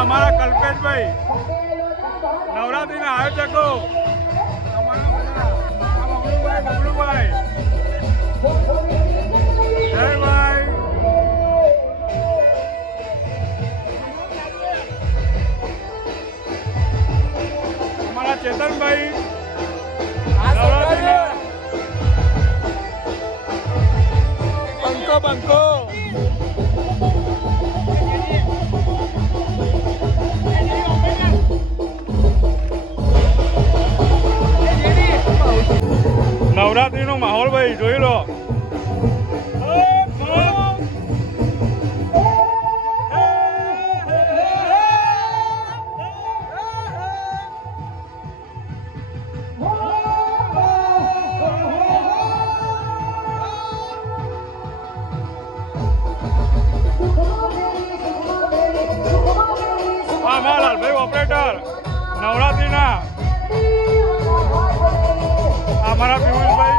અમારા કલ્પેશભાઈ નવરાત્રીના આયોજકો બબલુભાઈ જયભાઈ અમારા ચેતનભાઈ બંકો બંકો નવરાત્રીનો માહોલ ભાઈ જોઈ લો. અમારા લાલભાઈ ઓપરેટર નવરાત્રીના અમારા પિયુષભાઈ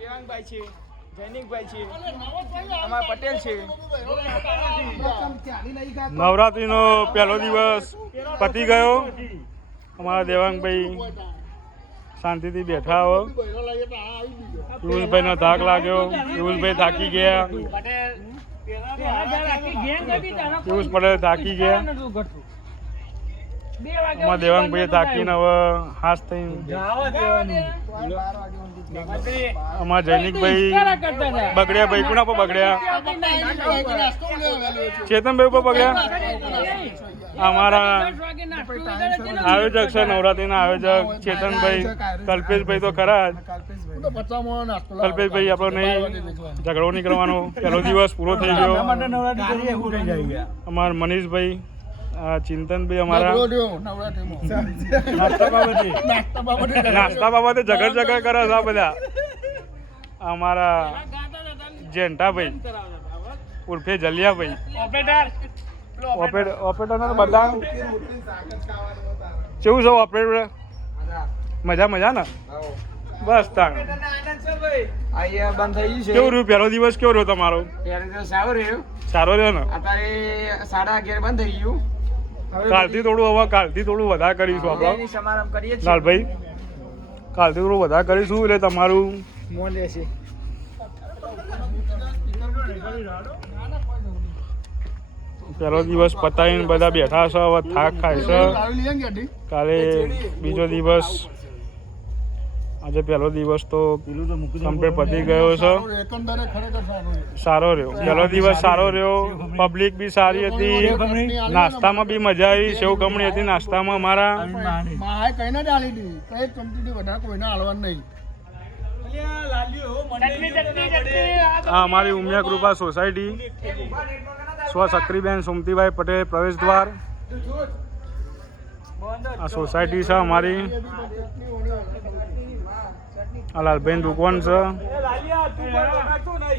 દેવાંગભાઈ છે, જૈનિકભાઈ છે, અમારા પટેલ છે. નવરાત્રીનો પહેલો દિવસ પતી ગયો. અમારા દેવાંગભાઈ શાંતિથી બેઠા હો. પિયુષભાઈનો થાક લાગ્યો. પિયુષભાઈ થાકી ગયા. પિયુષ પટેલ થાકી ગયા. અમારા દેવાંગભાઈ થાકીને હવે હાથ થઈ. અમારા જૈનિકભાઈ બગડ્યા. ભાઈ કોના પર બગડ્યા? ચેતનભાઈ ઉપર બગડ્યા. અમારા આયોજક છે નવરાત્રીના આયોજક ચેતનભાઈ. કલ્પેશભાઈ તો ખરા જ. કલ્પેશભાઈ આપણો નહીં ઝઘડો નહીં કરવાનો. પહેલો દિવસ પૂરો થઈ ગયો. અમારા મનીષભાઈ ચિંતનભાઈ અમારા નાસ્તા બાબતે ઝઘડ ઝઘડ કરે છે આ બધા. અમારા જેન્ટાભાઈ ઉર્ફે જલિયાભાઈ ઓપરેટર બધા કેવું છે ઓપરેટર? મજા મજા ને? બસ તાણ કેવું રહ્યું પહેલો દિવસ? કેવો રહ્યો તમારો? સારો રહ્યો ને? અત્યારે 11:30 બંધ થઈ ગયું. કાલથી થોડું વધારે કરીશું આપણે સમારંભ કરીએ છીએ લાલભાઈ. કાલથી થોડું વધારે કરીશું એટલે તમારું મોન રહેશે. પહેલો દિવસ પતાવીને બધા બેઠા છે. હવે થાક ખાય છે. કાલે બીજો દિવસ. આજે પહેલો દિવસ તો કમ્પ્લીટ પતી ગયો છે. સારો રહ્યો પહેલો દિવસ, સારો રહ્યો. પબ્લિક બી સારી હતી, નાસ્તામાં બી મજા આવી. સેવ ખમણી હતી નાસ્તામાં અમારા. આ અમારી ઉમિયા કૃપા સોસાયટી, સ્વ સક્રીબેન સોમતીભાઈ પટેલ પ્રવેશ દ્વાર. આ સોસાયટી છે અમારી. આ લાલભાઈ દુકાન છે.